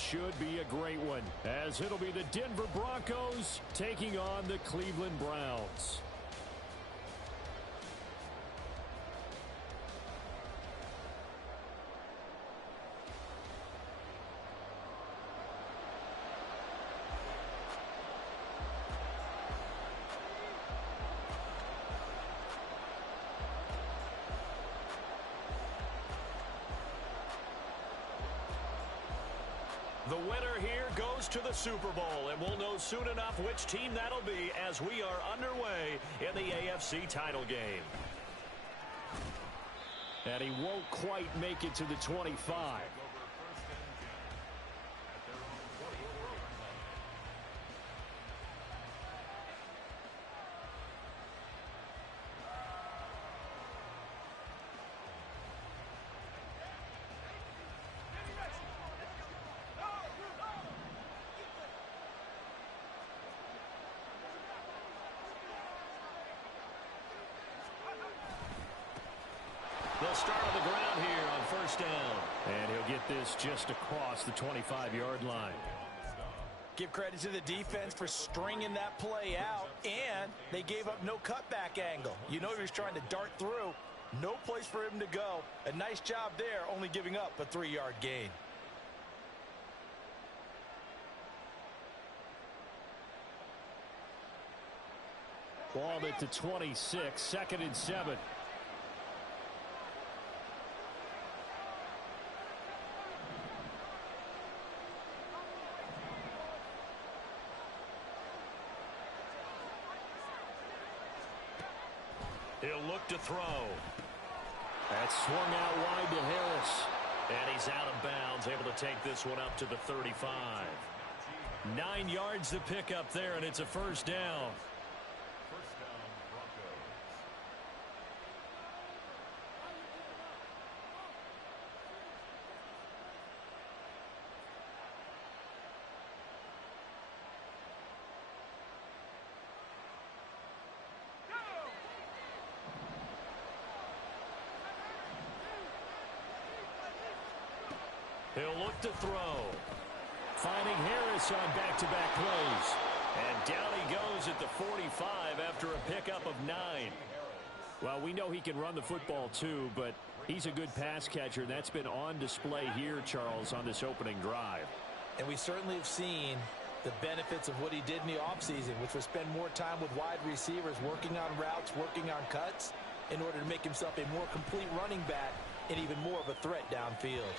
should be a great one, as it'll be the Denver Broncos taking on the Cleveland Browns. The winner here goes to the Super Bowl, and we'll know soon enough which team that'll be as we are underway in the AFC title game. And he won't quite make it to the 25. They'll start on the ground here on first down. And he'll get this just across the 25-yard line. Give credit to the defense for stringing that play out, and they gave up no cutback angle. You know he was trying to dart through. No place for him to go. A nice job there, only giving up a 3-yard gain. Ball at the 26, 2nd and 7. He'll look to throw. That's swung out wide to Harris. And he's out of bounds, able to take this one up to the 35. 9 yards to pick up there, and it's a first down. First down, Broncos. He'll look to throw. Finding Harris on back-to-back plays. And down he goes at the 45 after a pickup of 9. Well, we know he can run the football too, but he's a good pass catcher, and that's been on display here, Charles, on this opening drive. And we certainly have seen the benefits of what he did in the offseason, which was spend more time with wide receivers, working on routes, working on cuts, in order to make himself a more complete running back and even more of a threat downfield.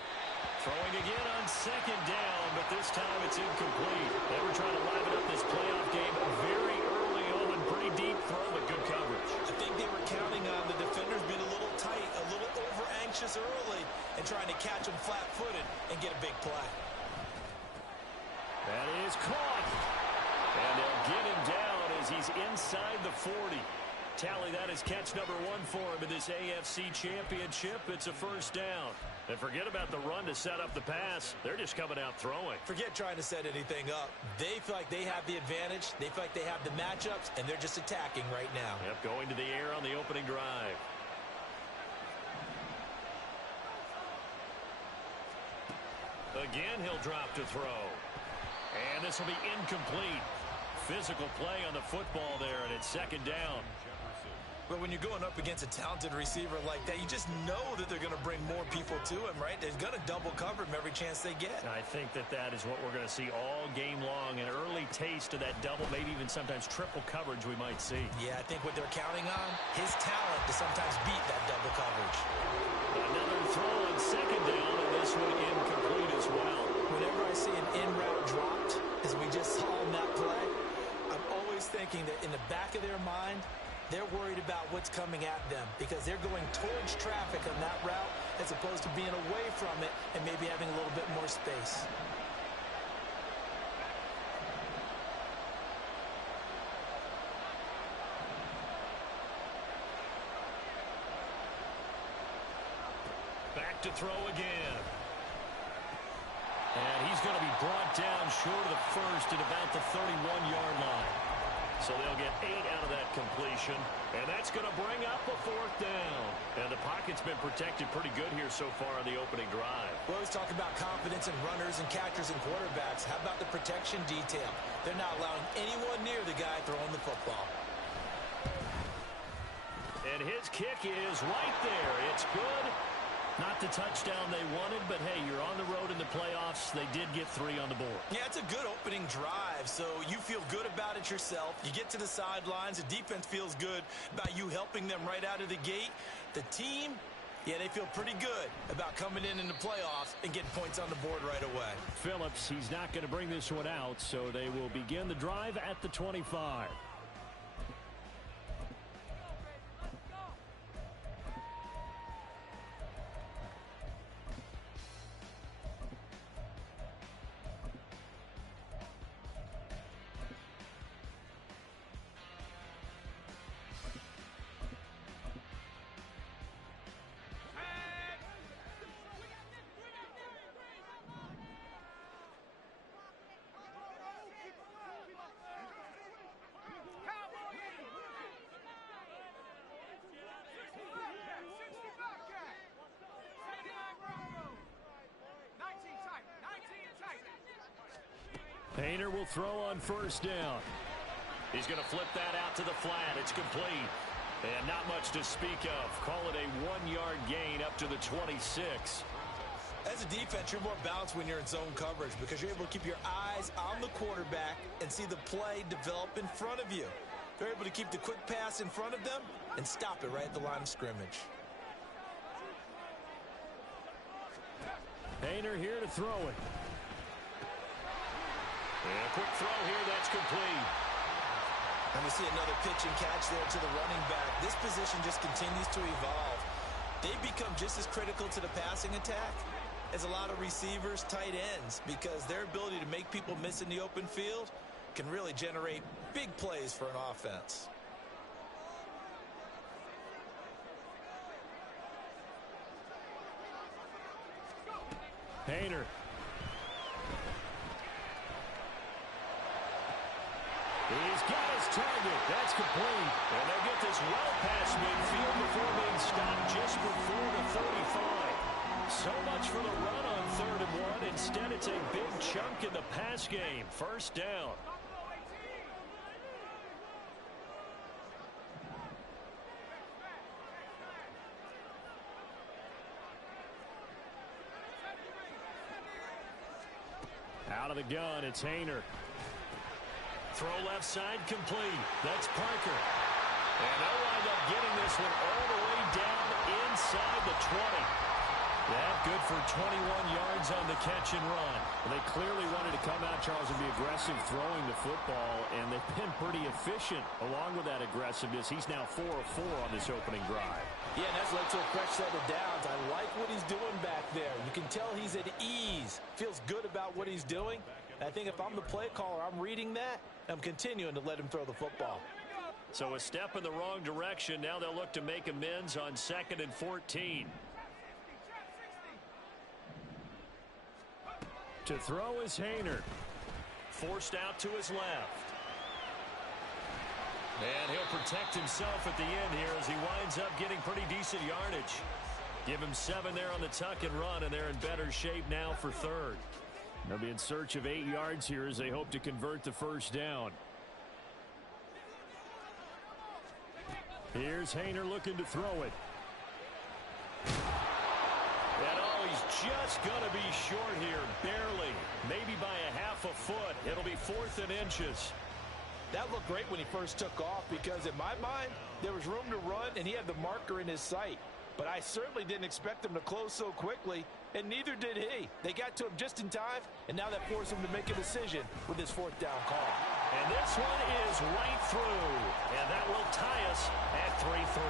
Throwing again on 2nd down, but this time it's incomplete. They were trying to liven up this playoff game very early on. Pretty deep throw, but good coverage. I think they were counting on the defenders being a little tight, a little over-anxious early, and trying to catch him flat-footed and get a big play. That is caught. And they'll get him down as he's inside the 40. Tally, that is catch number 1 for him in this AFC Championship. It's a first down. And forget about the run to set up the pass. They're just coming out throwing. Forget trying to set anything up. They feel like they have the advantage. They feel like they have the matchups, and they're just attacking right now. Yep, going to the air on the opening drive. Again, he'll drop to throw. And this will be incomplete. Physical play on the football there, and it's 2nd down. But when you're going up against a talented receiver like that, you just know that they're going to bring more people to him, right? They're going to double cover him every chance they get. I think that is what we're going to see all game long. An early taste of that double, maybe even sometimes triple coverage we might see. Yeah, I think what they're counting on, his talent to sometimes beat that double coverage. Another throw on 2nd down, and this one incomplete as well. Whenever I see an in-route dropped, as we just saw in that play, I'm always thinking that in the back of their mind, they're worried about what's coming at them because they're going towards traffic on that route as opposed to being away from it and maybe having a little bit more space. Back to throw again. And he's going to be brought down short of the first at about the 31-yard line. So they'll get 8 out of that completion. And that's going to bring up a 4th down. And the pocket's been protected pretty good here so far on the opening drive. We always talk about confidence in runners and catchers and quarterbacks. How about the protection detail? They're not allowing anyone near the guy throwing the football. And his kick is right there. It's good. Not the touchdown they wanted, but hey, you're on the road in the playoffs. They did get 3 on the board. Yeah, it's a good opening drive, so you feel good about it yourself. You get to the sidelines. The defense feels good about you helping them right out of the gate. The team, yeah, they feel pretty good about coming in the playoffs and getting points on the board right away. Phillips, he's not going to bring this one out, so they will begin the drive at the 25. Painter will throw on 1st down. He's going to flip that out to the flat. It's complete. And not much to speak of. Call it a 1-yard gain up to the 26. As a defense, you're more balanced when you're in zone coverage because you're able to keep your eyes on the quarterback and see the play develop in front of you. They're able to keep the quick pass in front of them and stop it right at the line of scrimmage. Painter here to throw it. And a quick throw here, that's complete. And we see another pitch and catch there to the running back. This position just continues to evolve. They become just as critical to the passing attack as a lot of receivers, tight ends, because their ability to make people miss in the open field can really generate big plays for an offense. Painter. He's got his target. That's complete. And they'll get this well past midfield before being stopped just before the 35. So much for the run on 3rd and 1. Instead, it's a big chunk in the pass game. 1st down. Out of the gun, it's Hainer. Throw left side complete. That's Parker. And they'll wind up getting this one all the way down inside the 20. That good for 21 yards on the catch and run. Well, they clearly wanted to come out, Charles, and be aggressive throwing the football, and they've been pretty efficient along with that aggressiveness. He's now 4 of 4 on this opening drive. Yeah, and that's led to a fresh set of downs. I like what he's doing back there. You can tell he's at ease. Feels good about what he's doing. And I think if I'm the play caller, I'm reading that. I'm continuing to let him throw the football. So a step in the wrong direction. Now they'll look to make amends on 2nd and 14. To throw is Hainer. Forced out to his left. And he'll protect himself at the end here as he winds up getting pretty decent yardage. Give him 7 there on the tuck and run, and they're in better shape now for 3rd. They'll be in search of 8 yards here as they hope to convert the 1st down. Here's Hainer looking to throw it. And oh, he's just going to be short here, barely. Maybe by a half a foot. It'll be 4th and inches. That looked great when he first took off because in my mind, there was room to run and he had the marker in his sight. But I certainly didn't expect him to close so quickly, and neither did he. They got to him just in time, and now that forced him to make a decision with his 4th down call. And this one is right through, and that will tie us at 3-3.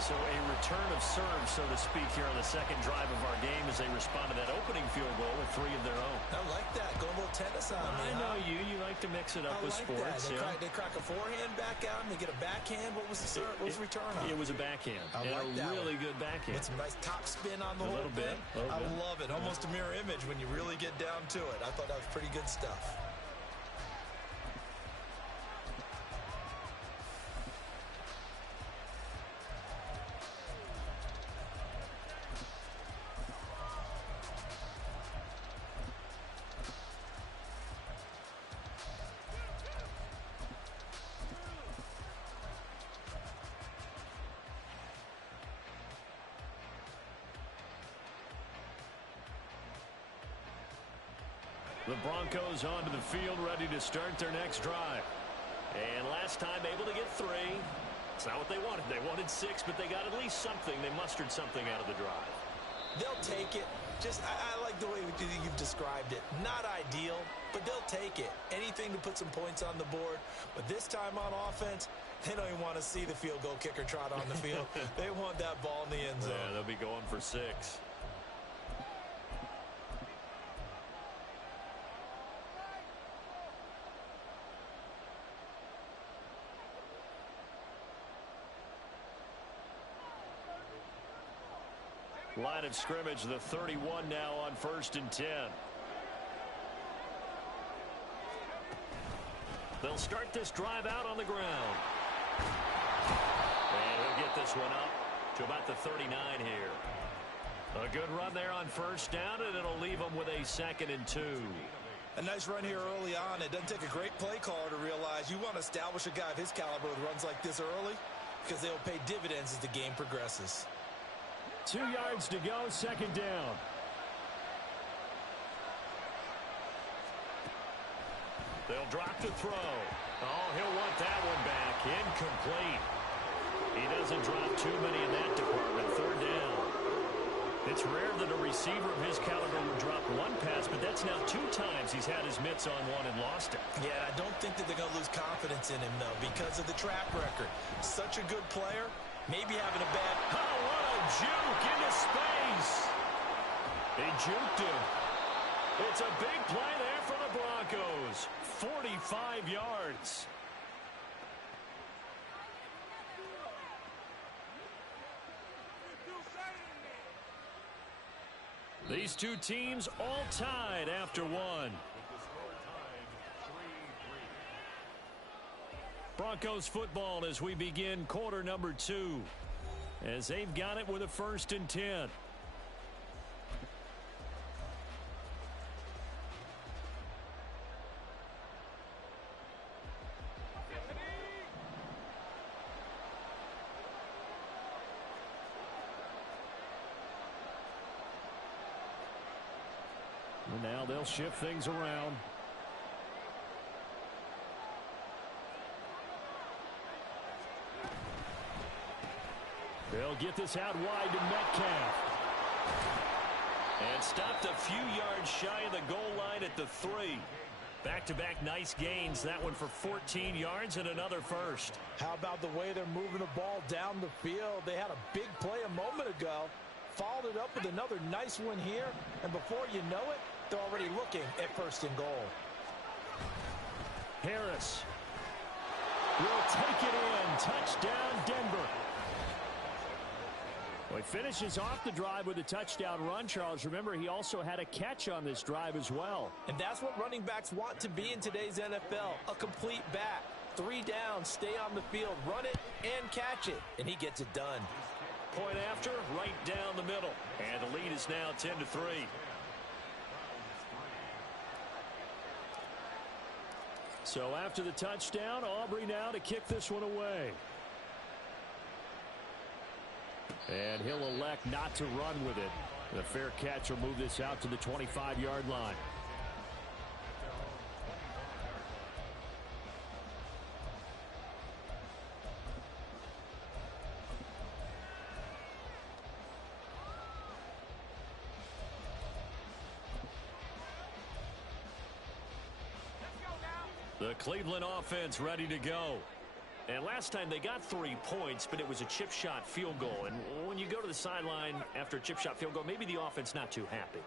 So a return of serve, so to speak, here on the 2nd drive of our game as they respond to that opening field goal with 3 of their own. I like that. Going a little tennis on me. I know you. You like to mix it up with sports. They crack a forehand back out, and they get a backhand. What was the serve? What was the return on? It was a backhand. I like that. Really good backhand. With some nice top spin on the whole thing. I love it. Almost a mirror image when you really get down to it. I thought that was pretty good stuff. The Broncos onto the field, ready to start their next drive. And last time able to get 3. It's not what they wanted. They wanted 6, but they got at least something. They mustered something out of the drive. They'll take it. I like the way you've described it. Not ideal, but they'll take it. Anything to put some points on the board. But this time on offense, they don't even want to see the field goal kicker trot on the field. They want that ball in the end zone. Yeah, they'll be going for 6. Line of scrimmage, the 31 now on 1st and 10. They'll start this drive out on the ground. And he'll get this one up to about the 39 here. A good run there on 1st down, and it'll leave them with a 2nd and 2. A nice run here early on. It doesn't take a great play caller to realize you want to establish a guy of his caliber who runs like this early because they'll pay dividends as the game progresses. 2 yards to go, 2nd down. They'll drop the throw. Oh, he'll want that one back. Incomplete. He doesn't drop too many in that department. 3rd down. It's rare that a receiver of his caliber would drop one pass, but that's now 2 times he's had his mitts on one and lost it. Yeah, I don't think that they're going to lose confidence in him, though, because of the track record. Such a good player, maybe having a bad... Oh, what a juke into space. They juked him. It's a big play there for the Broncos. 45 yards. These 2 teams all tied after 1. Broncos football as we begin quarter number 2. As they've got it with a 1st and 10. And now they'll shift things around. They'll get this out wide to Metcalf. And stopped a few yards shy of the goal line at the 3. Back-to-back nice gains. That one for 14 yards and another 1st. How about the way they're moving the ball down the field? They had a big play a moment ago. Followed it up with another nice one here. And before you know it, they're already looking at 1st and goal. Harris will take it in. Touchdown, Denver. Well, he finishes off the drive with a touchdown run, Charles. Remember, he also had a catch on this drive as well. And that's what running backs want to be in today's NFL, a complete back. 3 down, stay on the field, run it, and catch it. And he gets it done. Point after, right down the middle. And the lead is now 10-3. So after the touchdown, Aubrey now to kick this one away. And he'll elect not to run with it. The fair catch will move this out to the 25-yard line. The Cleveland offense ready to go. And last time they got 3 points, but it was a chip shot field goal. And when you go to the sideline after a chip shot field goal, maybe the offense not too happy.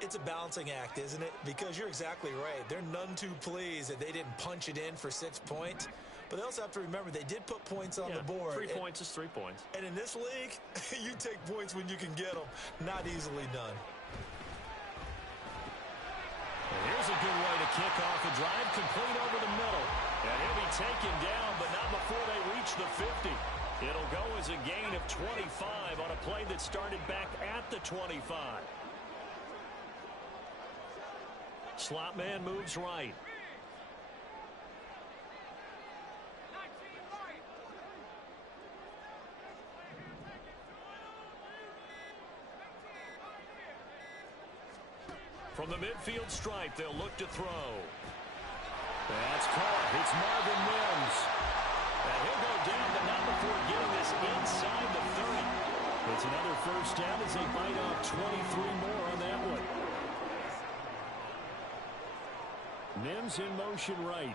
It's a balancing act, isn't it? Because you're exactly right. They're none too pleased that they didn't punch it in for 6 points. But they also have to remember they did put points on the board. 3 points is 3 points. And in this league, you take points when you can get them. Not easily done. And here's a good way to kick off a drive, complete over the middle. And he'll be taken down, but not before they reach the 50. It'll go as a gain of 25 on a play that started back at the 25. Slot man moves right. From From the midfield stripe, they'll look to throw. That's caught. It's Marvin Mims. And he'll go down, but not before getting this inside the 30. It's another first down as they bite off 23 more on that one. Mims in motion right.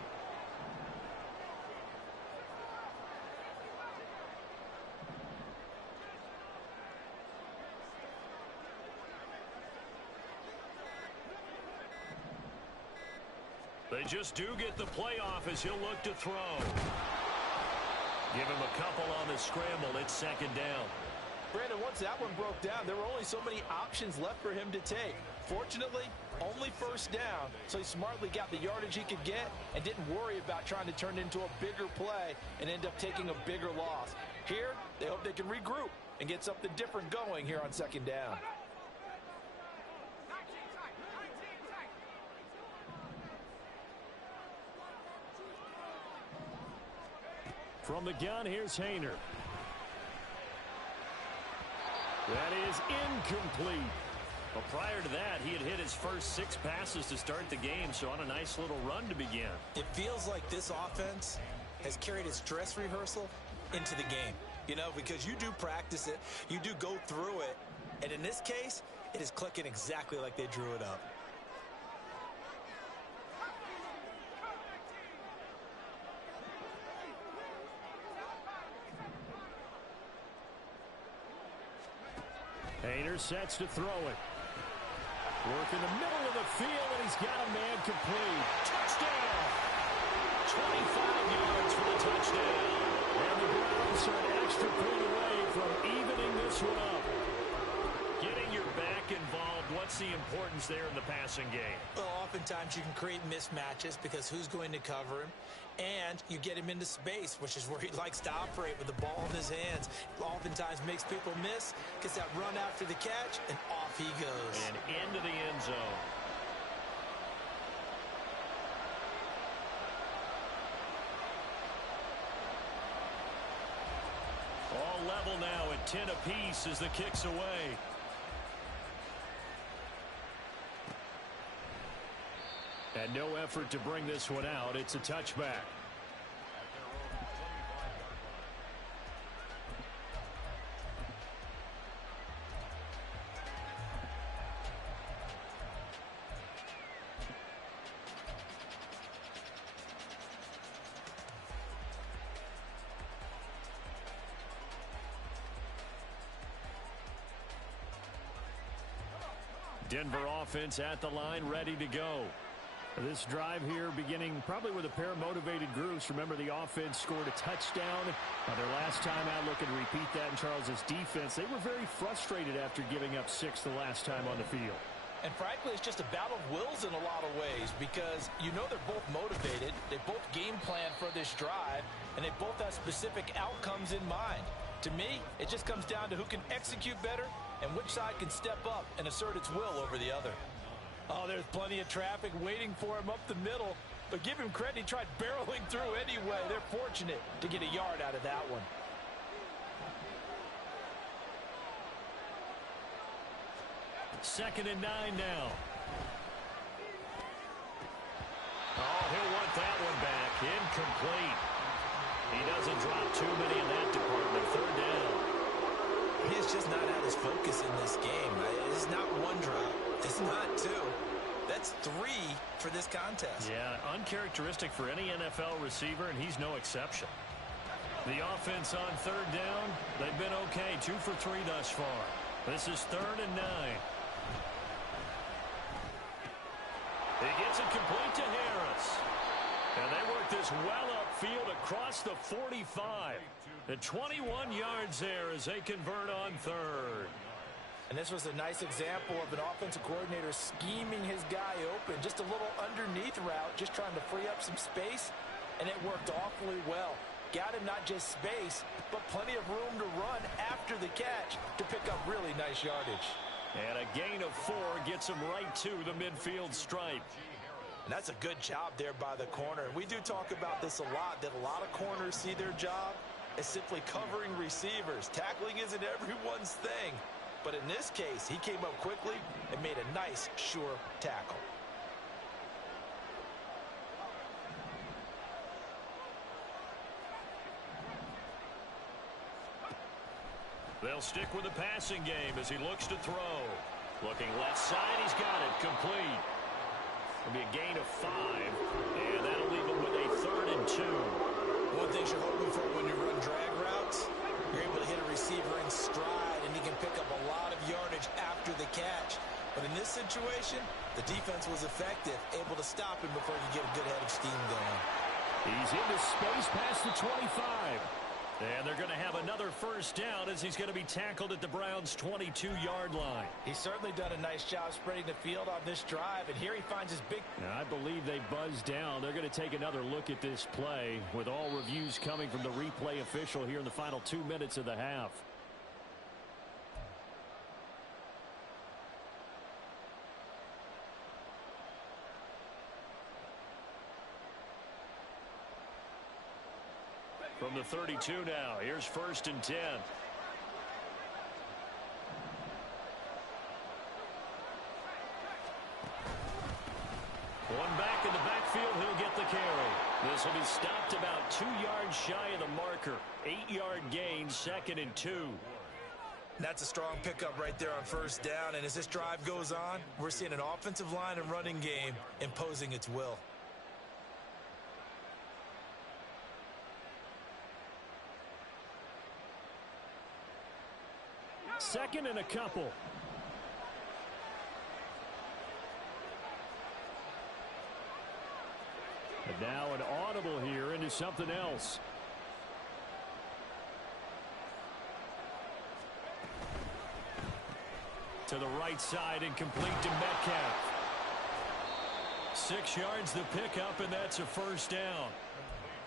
They just do get the playoff as he'll look to throw. Give him a couple on the scramble. It's second down. Brandon, once that one broke down, there were only so many options left for him to take. Fortunately, only first down, so he smartly got the yardage he could get and didn't worry about trying to turn it into a bigger play and end up taking a bigger loss. Here, they hope they can regroup and get something different going here on second down. From the gun, here's Hayner. That is incomplete. Well, prior to that, he had hit his first 6 passes to start the game, so on a nice little run to begin. It feels like this offense has carried its dress rehearsal into the game. You know, because you do practice it, you do go through it, and in this case, it is clicking exactly like they drew it up. Hayner sets to throw it. Work in the middle of the field, and he's got a man complete. Touchdown! 25 yards for the touchdown. And the Browns are an extra point away from evening this one up. Getting your back involved, what's the importance there in the passing game? Well, oftentimes you can create mismatches because who's going to cover him? And you get him into space, which is where he likes to operate with the ball in his hands. Oftentimes makes people miss, gets that run after the catch, and off he goes. And into the end zone. All level now at 10 apiece as the kick's away. And no effort to bring this one out. It's a touchback. Denver offense at the line, ready to go. This drive here beginning probably with a pair of motivated groups. Remember, the offense scored a touchdown. Their last time out, looking to repeat that in Charles's defense. They were very frustrated after giving up 6 the last time on the field. And frankly, it's just a battle of wills in a lot of ways because you know they're both motivated. They both game plan for this drive, and they both have specific outcomes in mind. To me, it just comes down to who can execute better and which side can step up and assert its will over the other. Oh, there's plenty of traffic waiting for him up the middle. But give him credit, he tried barreling through anyway. They're fortunate to get a yard out of that one. Second and 9 now. Oh, he'll want that one back. Incomplete. He doesn't drop too many in that department. Third down. He's just not at his focus in this game. It's not one drop. It's not 2. That's 3 for this contest. Yeah, uncharacteristic for any NFL receiver, and he's no exception. The offense on third down, they've been okay. 2 for 3 thus far. This is 3rd and 9. He gets it complete to Harris. And they work this well upfield across the 45. The 21 yards there as they convert on 3rd. And this was a nice example of an offensive coordinator scheming his guy open. Just a little underneath route, just trying to free up some space. And it worked awfully well. Got him not just space, but plenty of room to run after the catch to pick up really nice yardage. And a gain of 4 gets him right to the midfield stripe. And that's a good job there by the corner. We do talk about this a lot, that a lot of corners see their job as simply covering receivers. Tackling isn't everyone's thing. But in this case, he came up quickly and made a nice, sure tackle. They'll stick with the passing game as he looks to throw. Looking left side, he's got it. Complete. It'll be a gain of 5, and that'll leave him with a 3rd and 2. One thing you're hoping for when you run drag routes, you're able to hit a receiver in stride, and he can pick up a lot of yardage after the catch. But in this situation, the defense was effective, able to stop him before you get a good head of steam going. He's into space past the 25. And they're going to have another first down as he's going to be tackled at the Browns' 22-yard line. He's certainly done a nice job spreading the field on this drive, and here he finds his big... I believe they buzzed down. They're going to take another look at this play, with all reviews coming from the replay official here in the final 2 minutes of the half. From the 32 now, here's 1st and 10. One back in the backfield, he'll get the carry. This will be stopped about 2 yards shy of the marker. 8-yard gain, 2nd and 2. That's a strong pickup right there on 1st down, and as this drive goes on, we're seeing an offensive line and running game imposing its will. 2nd and a couple. And now an audible here into something else. To the right side and complete to Metcalf. 6 yards the pickup, and that's a 1st down.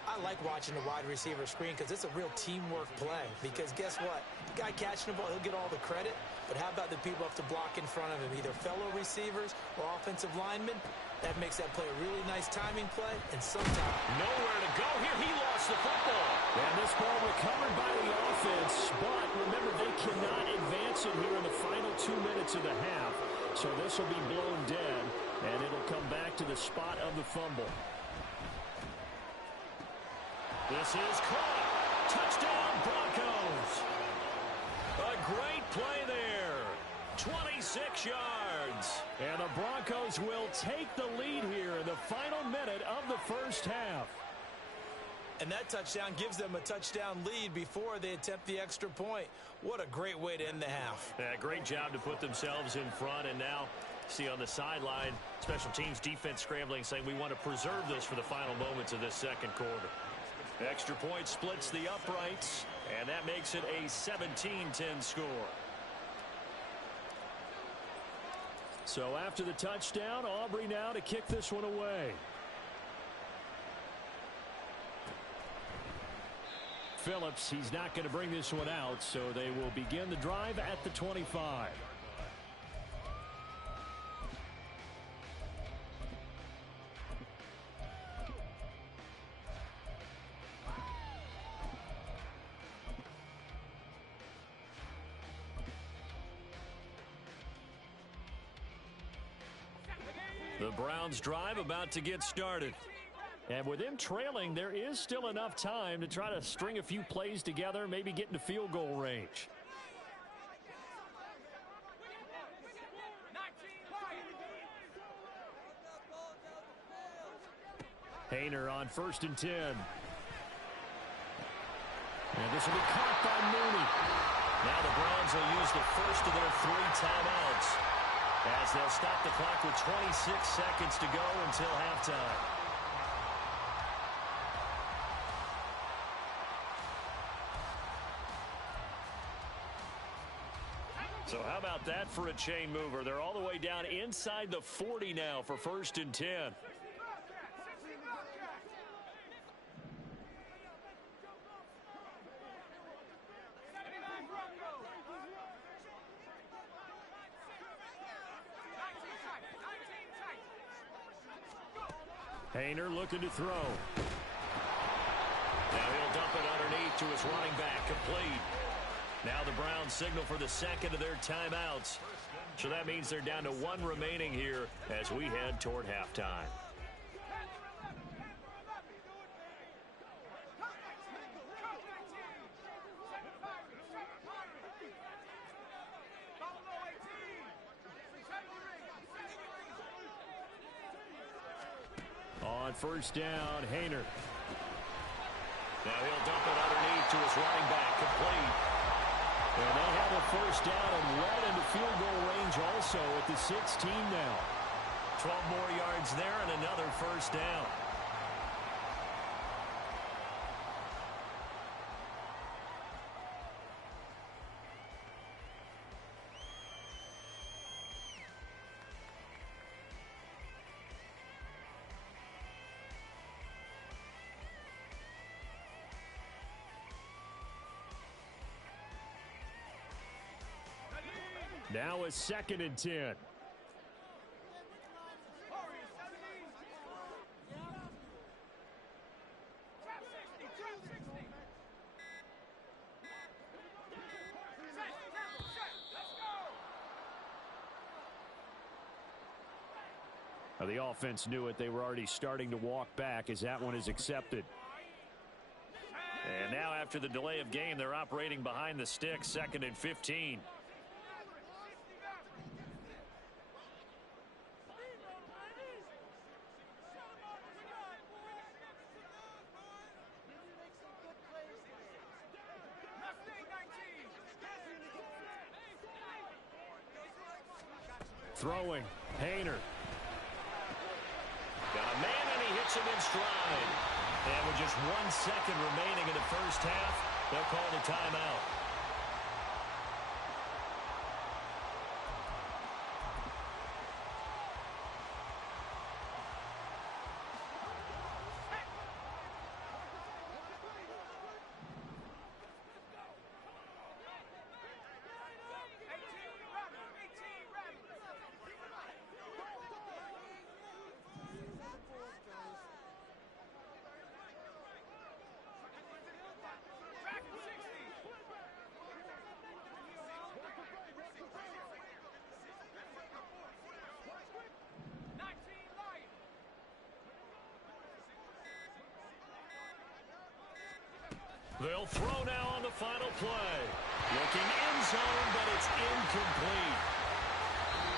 I like watching the wide receiver screen because it's a real teamwork play. Because guess what? The guy catching the ball, he'll get all the credit. But how about the people have to block in front of him, either fellow receivers or offensive linemen? That makes that play a really nice timing play, and sometimes... Nowhere to go here. He lost the football. And this ball recovered by the offense. But remember, they cannot advance it here in the final 2 minutes of the half. So this will be blown dead, and it'll come back to the spot of the fumble. This is caught. Touchdown, Broncos. A great play there. 26 yards. And the Broncos will take the lead here in the final minute of the 1st half. And that touchdown gives them a touchdown lead before they attempt the extra point. What a great way to end the half. Yeah, great job to put themselves in front. And now, see on the sideline, special teams defense scrambling, saying we want to preserve this for the final moments of this 2nd quarter. Extra point splits the uprights, and that makes it a 17-10 score. So after the touchdown, Aubrey now to kick this one away. Phillips, he's not going to bring this one out, so they will begin the drive at the 25. The Browns drive about to get started. And with them trailing, there is still enough time to try to string a few plays together, maybe get into field goal range. Hayner on 1st and 10. And this will be caught by Mooney. Now the Browns will use the first of their 3 timeouts, as they'll stop the clock with 26 seconds to go until halftime. So how about that for a chain mover? They're all the way down inside the 40 now for 1st and 10. Hayner looking to throw. Now he'll dump it underneath to his running back, complete. Now the Browns signal for the second of their timeouts. So that means they're down to one remaining here as we head toward halftime. On first down, Haener. Now he'll dump it underneath to his running back, complete. And they have a first down and well into field goal range also at the 16 now. 12 more yards there and another first down. Now a 2nd and 10. Now the offense knew it. They were already starting to walk back as that one is accepted. And now after the delay of game, they're operating behind the sticks, 2nd and 15. Throwing, Haener. Got a man and he hits him in stride. And with just 1 second remaining in the first half, they'll call the timeout. They'll throw now on the final play. Looking end zone, but it's incomplete.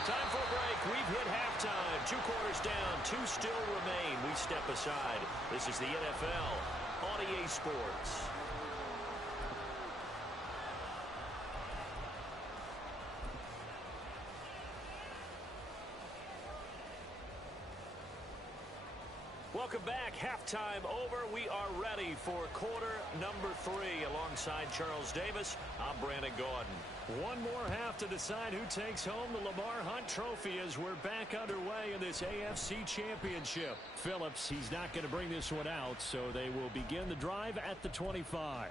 Time for a break. We've hit halftime. 2 quarters down, 2 still remain. We step aside. This is the NFL on EA Sports. Welcome back. Halftime over. We are ready for quarter number 3. Alongside Charles Davis, I'm Brandon Gaudin. One more half to decide who takes home the Lamar Hunt Trophy as we're back underway in this AFC Championship. Phillips, he's not going to bring this one out, so they will begin the drive at the 25.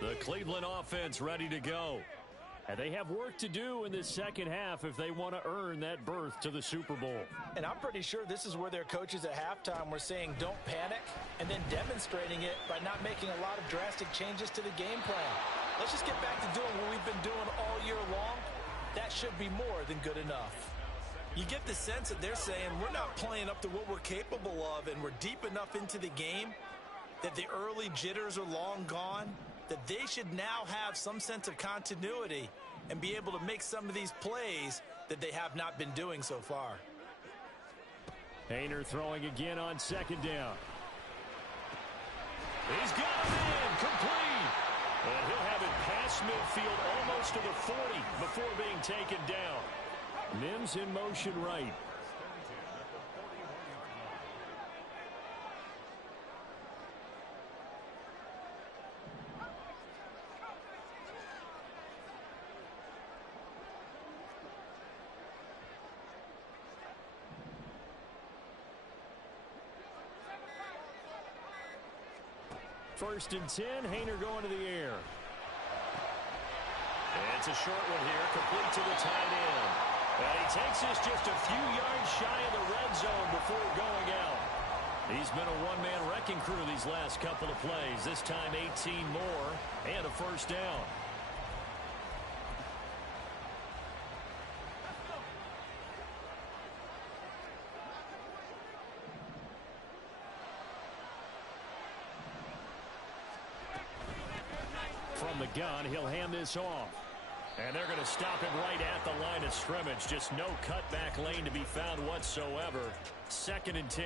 The Cleveland offense ready to go. And they have work to do in this second half if they want to earn that berth to the Super Bowl. And I'm pretty sure this is where their coaches at halftime were saying don't panic, and then demonstrating it by not making a lot of drastic changes to the game plan. Let's just get back to doing what we've been doing all year long. That should be more than good enough. You get the sense that they're saying we're not playing up to what we're capable of, and we're deep enough into the game that the early jitters are long gone, that they should now have some sense of continuity and be able to make some of these plays that they have not been doing so far. Haener throwing again on 2nd down. He's got it in, complete. And he'll have it past midfield almost to the 40 before being taken down. Mims in motion right. First and 10, Haener going to the air. And it's a short one here, complete to the tight end. And he takes us just a few yards shy of the red zone before going out. He's been a one-man wrecking crew these last couple of plays. This time 18 more and a first down. From the gun, he'll hand this off. And they're going to stop him right at the line of scrimmage. Just no cutback lane to be found whatsoever. 2nd and 10.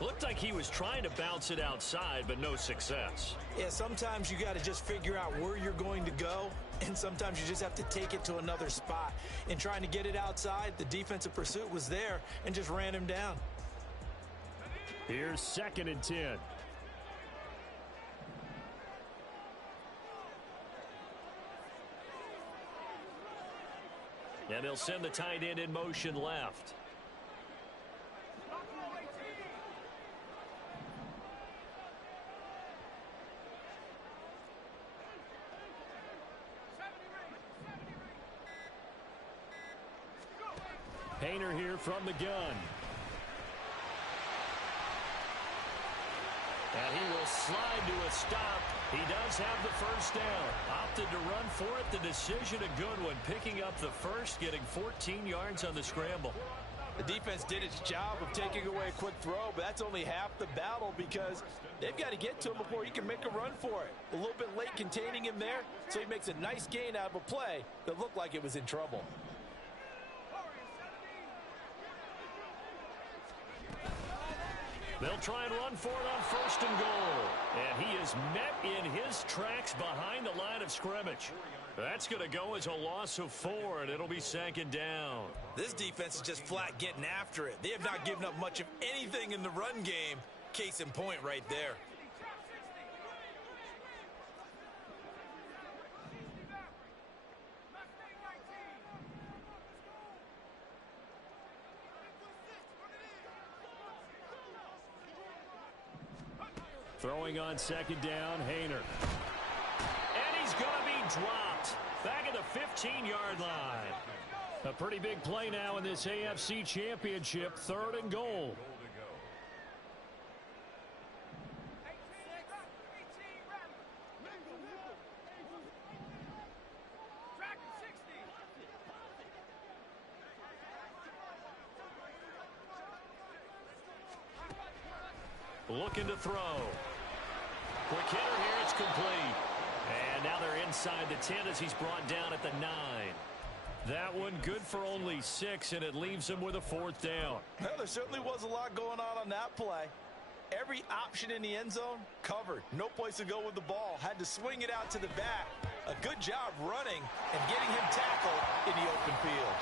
Looked like he was trying to bounce it outside, but no success. Yeah, sometimes you got to just figure out where you're going to go, and sometimes you just have to take it to another spot. In trying to get it outside, the defensive pursuit was there and just ran him down. Here's 2nd and 10. And they'll send the tight end in motion left. Painter here from the gun. And he will slide to a stop. He does have the first down. Opted to run for it. The decision a good one. Picking up the first, getting 14 yards on the scramble. The defense did its job of taking away a quick throw, but that's only half the battle because they've got to get to him before he can make a run for it. A little bit late containing him there, so he makes a nice gain out of a play that looked like it was in trouble. They'll try and run for it on 1st and goal. And he is met in his tracks behind the line of scrimmage. That's going to go as a loss of 4, and it'll be 2nd down. This defense is just flat getting after it. They have not given up much of anything in the run game. Case in point right there. Throwing on 2nd down, Hayner. And he's going to be dropped back at the 15-yard line. A pretty big play now in this AFC Championship. 3rd and goal. Looking to throw. Quick hitter here, it's complete. And now they're inside the 10 as he's brought down at the 9. That one good for only 6, and it leaves him with a 4th down. Well, there certainly was a lot going on that play. Every option in the end zone covered. No place to go with the ball. Had to swing it out to the back. A good job running and getting him tackled in the open field.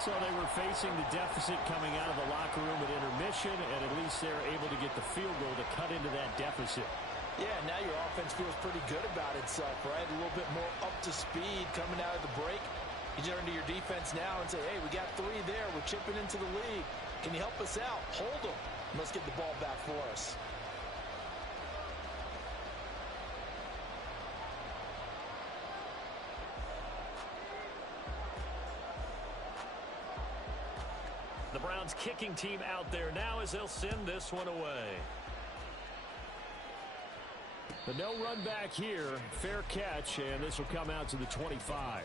So they were facing the deficit coming out of the locker room at intermission, and at least they're able to get the field goal to cut into that deficit. Yeah, now your offense feels pretty good about itself, right? A little bit more up to speed coming out of the break. You turn to your defense now and say, hey, we got 3 there. We're chipping into the lead. Can you help us out? Hold them. Let's get the ball back for us. The Browns kicking team out there now as they'll send this one away. The no run back here. Fair catch, and this will come out to the 25.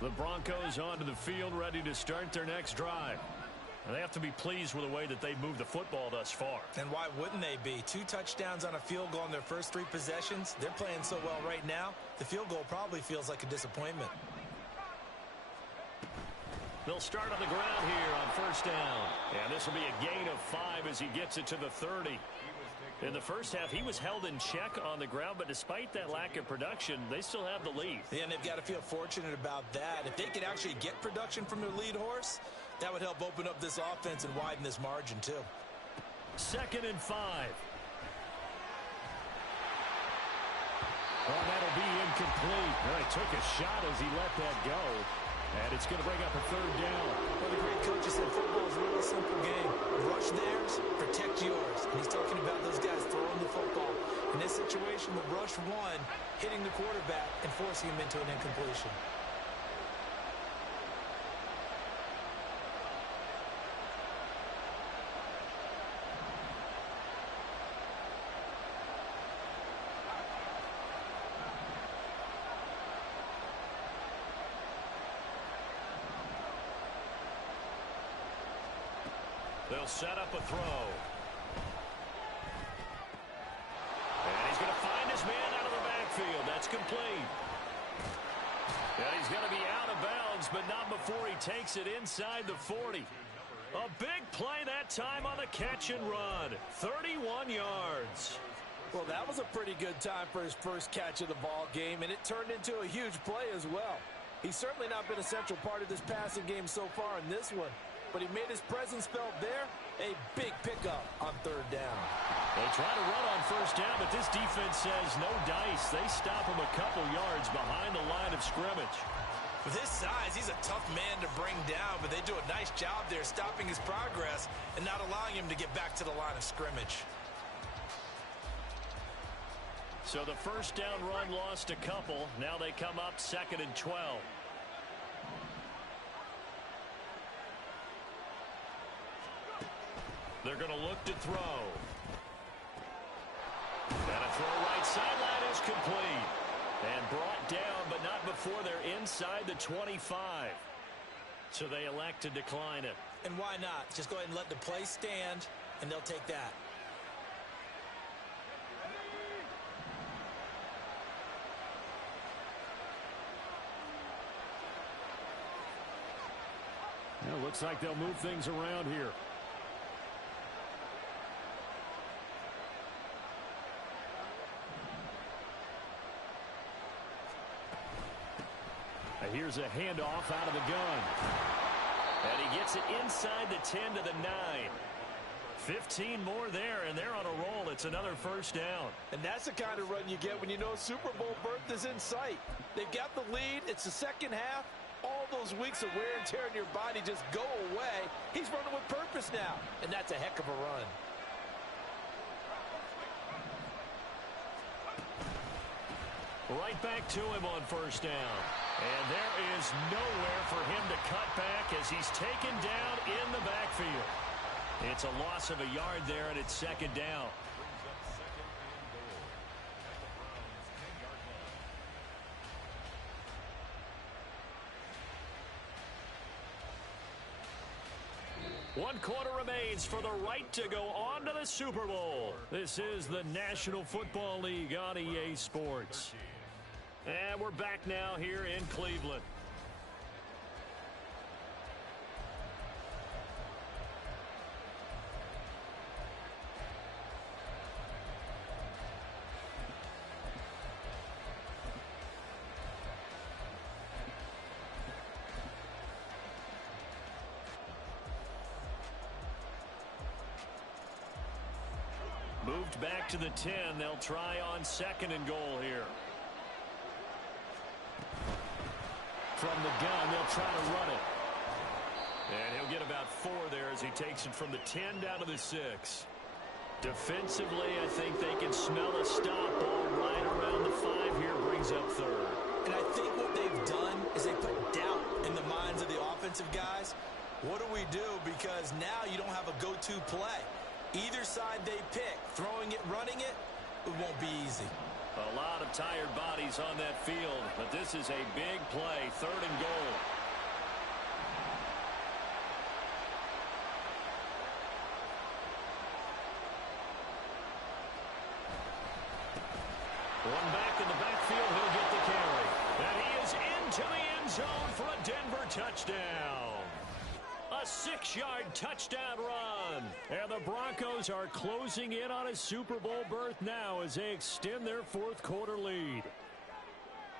The Broncos onto the field, ready to start their next drive. And they have to be pleased with the way that they've moved the football thus far. And why wouldn't they be? 2 touchdowns on a field goal in their first 3 possessions. They're playing so well right now, the field goal probably feels like a disappointment. They'll start on the ground here on 1st down. And this will be a gain of 5 as he gets it to the 30. In the first half, he was held in check on the ground, but despite that lack of production, they still have the lead. Yeah, and they've got to feel fortunate about that. If they could actually get production from their lead horse, that would help open up this offense and widen this margin, too. 2nd and 5. Oh, that'll be complete. Well, he took a shot as he let that go. And it's going to bring up a third down. Well, the great coach said football is a really simple game. Rush theirs, protect yours. And he's talking about those guys throwing the football. In this situation, the rush one, hitting the quarterback and forcing him into an incompletion. They'll set up a throw. And he's going to find his man out of the backfield. That's complete. And he's going to be out of bounds, but not before he takes it inside the 40. A big play that time on the catch and run. 31 yards. Well, that was a pretty good time for his first catch of the ball game, and it turned into a huge play as well. He's certainly not been a central part of this passing game so far in this one, but he made his presence felt there. A big pickup on third down. They try to run on first down, but this defense says no dice. They stop him a couple yards behind the line of scrimmage. With his size, he's a tough man to bring down, but they do a nice job there stopping his progress and not allowing him to get back to the line of scrimmage. So the first down run lost a couple. Now they come up 2nd and 12. They're going to look to throw. And a throw right sideline is complete. And brought down, but not before they're inside the 25. So they elect to decline it. And why not? Just go ahead and let the play stand, and they'll take that. Well, looks like they'll move things around here. Here's a handoff out of the gun. And he gets it inside the 10 to the 9. 15 more there, and they're on a roll. It's another first down. And that's the kind of run you get when you know Super Bowl berth is in sight. They've got the lead. It's the second half. All those weeks of wear and tear in your body just go away. He's running with purpose now, and that's a heck of a run. Right back to him on first down. And there is nowhere for him to cut back as he's taken down in the backfield. It's a loss of a yard there, and it's second down. One quarter remains for the right to go on to the Super Bowl. This is the National Football League on EA Sports. And we're back now here in Cleveland. Moved back to the 10. They'll try on 2nd and goal here. From the gun, they'll try to run it. And he'll get about 4 there as he takes it from the 10 down to the 6. Defensively, I think they can smell a stop ball right around the 5 here, brings up 3rd. And I think what they've done is they put doubt in the minds of the offensive guys. What do we do? Because now you don't have a go-to play. Either side they pick, throwing it, running it, it won't be easy. A lot of tired bodies on that field, but this is a big play, 3rd and goal. One back in the backfield, he'll get the carry. And he is into the end zone for a Denver touchdown. A 6-yard touchdown run. And the Broncos are closing in on a Super Bowl berth now as they extend their 4th quarter lead.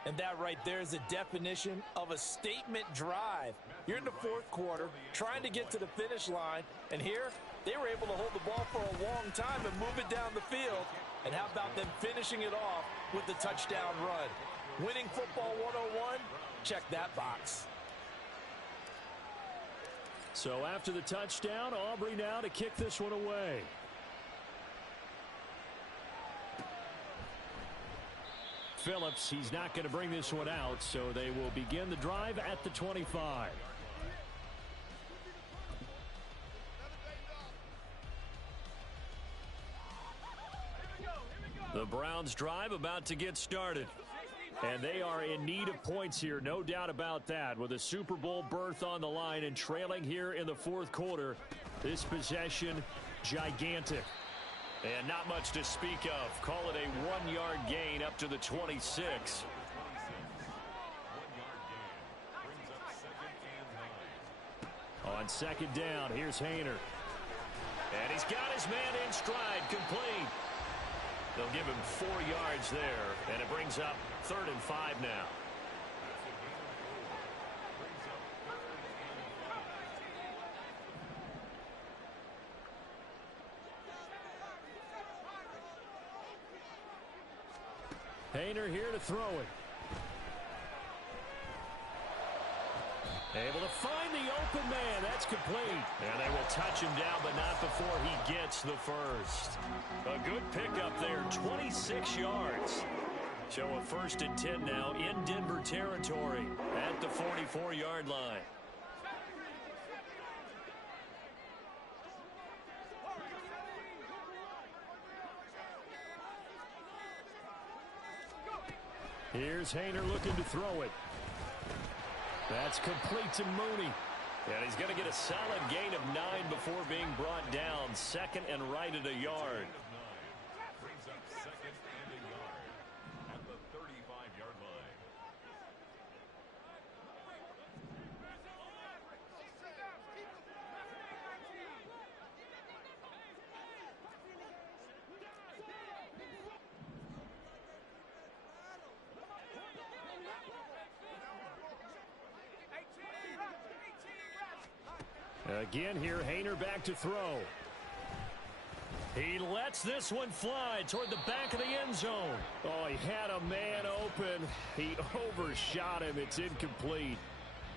And that right there is the definition of a statement drive. You're in the 4th quarter, trying to get to the finish line, and here they were able to hold the ball for a long time and move it down the field. And how about them finishing it off with the touchdown run? Winning football 101, check that box. So after the touchdown, Aubrey now to kick this one away. Phillips, he's not going to bring this one out, so they will begin the drive at the 25. The Browns drive about to get started. And they are in need of points here, no doubt about that. With a Super Bowl berth on the line and trailing here in the fourth quarter, this possession, gigantic. And not much to speak of. Call it a 1-yard gain up to the 26. On second down, here's Haener. And he's got his man in stride, complete. They'll give him 4 yards there, and it brings up 3rd and 5 now. Haener here to throw it. Able to find the open man. That's complete. And they will touch him down, but not before he gets the first. A good pickup there, 26 yards. So a 1st and 10 now in Denver territory at the 44-yard line. Here's Haener looking to throw it. That's complete to Mooney. And he's going to get a solid gain of 9 before being brought down. 2nd and right at a yard. Brings up 2nd and a yard at the 35-yard line. Again here, Haener back to throw. He lets this one fly toward the back of the end zone. Oh, he had a man open. He overshot him. It's incomplete.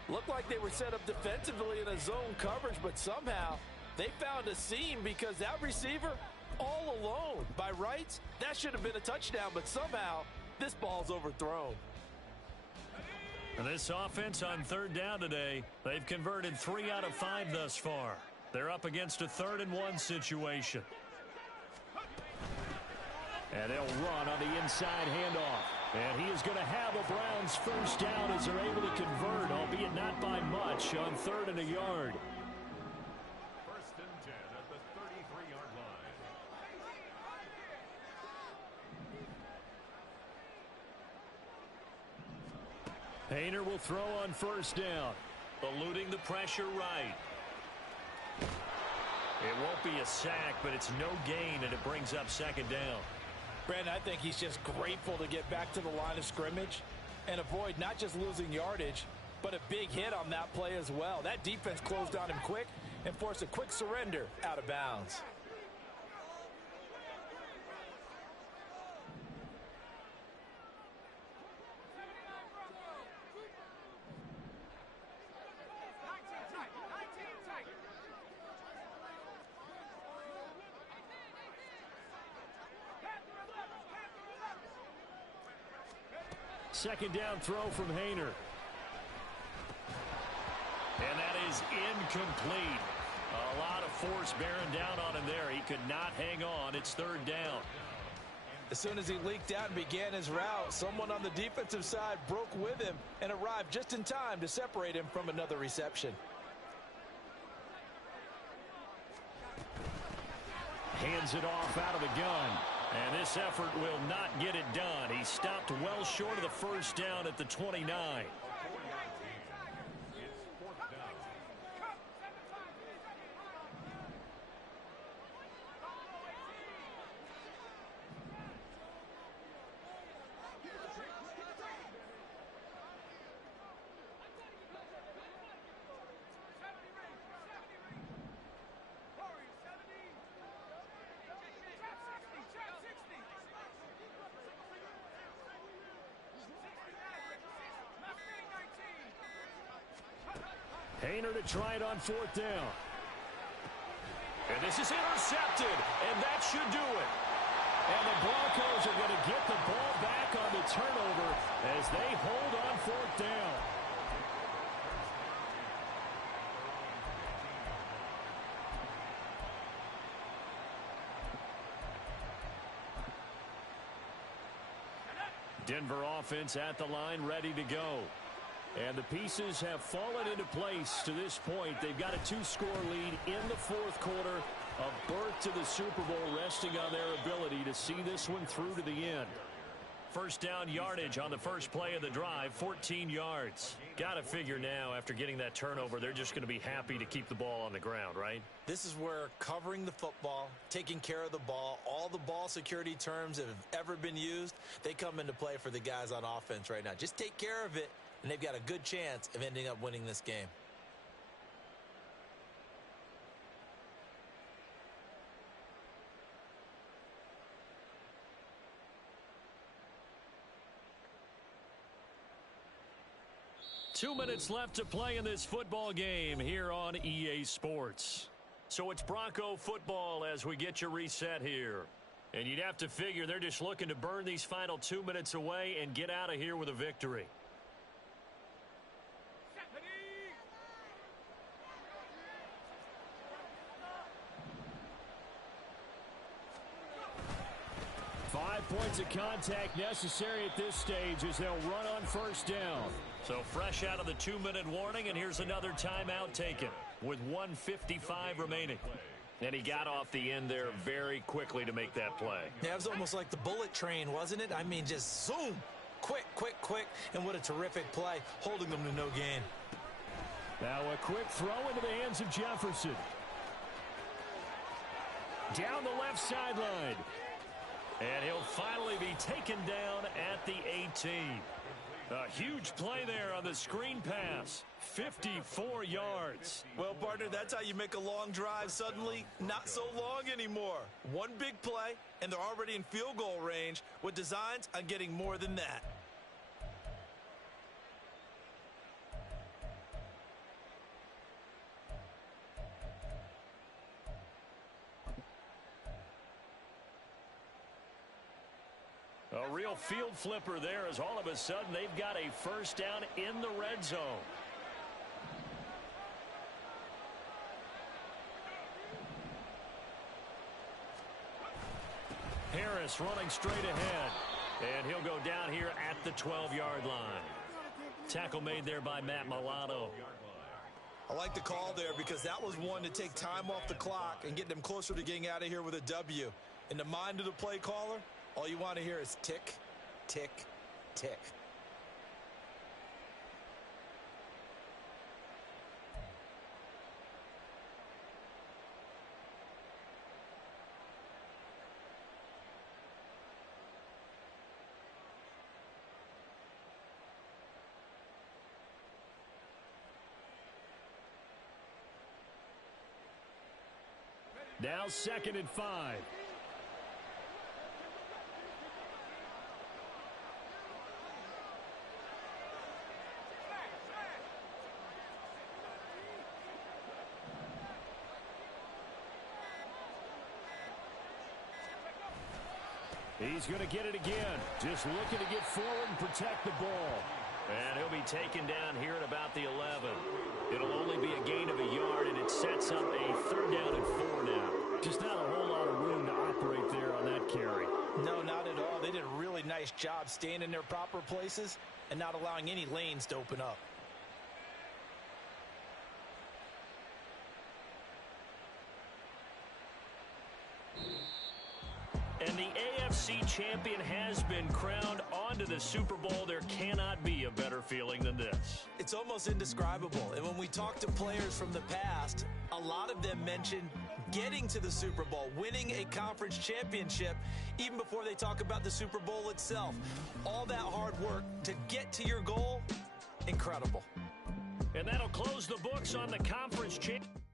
Looked like they were set up defensively in a zone coverage, but somehow they found a seam because that receiver all alone. By rights, that should have been a touchdown, but somehow this ball's overthrown. And this offense on 3rd down today, they've converted 3 out of 5 thus far. They're up against a 3rd and 1 situation. And they'll run on the inside handoff. And he is going to have a Browns 1st down as they're able to convert, albeit not by much, on 3rd and a yard. 1st and 10 at the 33-yard line. Haener will throw on 1st down. Eluding the pressure right. It won't be a sack, but it's no gain, and it brings up 2nd down. Brandon, I think he's just grateful to get back to the line of scrimmage and avoid not just losing yardage, but a big hit on that play as well. That defense closed on him quick and forced a quick surrender out of bounds. Second down throw from Haener. And that is incomplete. A lot of force bearing down on him there. He could not hang on. It's 3rd down. As soon as he leaked out and began his route, someone on the defensive side broke with him and arrived just in time to separate him from another reception. Hands it off out of the gun. And this effort will not get it done. He stopped well short of the 1st down at the 29. Gainer to try it on 4th down. And this is intercepted, and that should do it. And the Broncos are going to get the ball back on the turnover as they hold on 4th down. Denver offense at the line, ready to go. And the pieces have fallen into place to this point. They've got a 2-score lead in the 4th quarter. A berth to the Super Bowl resting on their ability to see this one through to the end. First down yardage on the first play of the drive, 14 yards. Got to figure now, after getting that turnover, they're just going to be happy to keep the ball on the ground, right? This is where covering the football, taking care of the ball, all the ball security terms that have ever been used, they come into play for the guys on offense right now. Just take care of it, and they've got a good chance of ending up winning this game. Two minutes left to play in this football game here on EA Sports. So it's Bronco football as we get you reset here. And you'd have to figure they're just looking to burn these final 2 minutes away and get out of here with a victory. Five points of contact necessary at this stage as they'll run on first down. So fresh out of the 2-minute warning, and here's another timeout taken with 1:55 remaining. And he got off the end there very quickly to make that play. Yeah, it was almost like the bullet train, wasn't it? I mean, just zoom. Quick, quick, quick. And what a terrific play, holding them to no gain. Now a quick throw into the hands of Jefferson. Down the left sideline. And he'll finally be taken down at the 18. A huge play there on the screen pass. 54 yards. Well, partner, that's how you make a long drive suddenly not so long anymore. One big play, and they're already in field goal range with designs on getting more than that. A real field flipper there as all of a sudden they've got a first down in the red zone. Harris running straight ahead. And he'll go down here at the 12-yard line. Tackle made there by Matt Milano. I like the call there because that was one to take time off the clock and get them closer to getting out of here with a W. In the mind of the play caller, all you want to hear is tick, tick, tick. Now 2nd and 5. He's going to get it again. Just looking to get forward and protect the ball. And he'll be taken down here at about the 11. It'll only be a gain of a yard, and it sets up a 3rd down and 4 now. Just not a whole lot of room to operate there on that carry. No, not at all. They did a really nice job staying in their proper places and not allowing any lanes to open up. And the AFC champion has been crowned onto the Super Bowl. There cannot be a better feeling than this. It's almost indescribable. And when we talk to players from the past, a lot of them mention getting to the Super Bowl, winning a conference championship, even before they talk about the Super Bowl itself. All that hard work to get to your goal, incredible. And that'll close the books on the conference championship.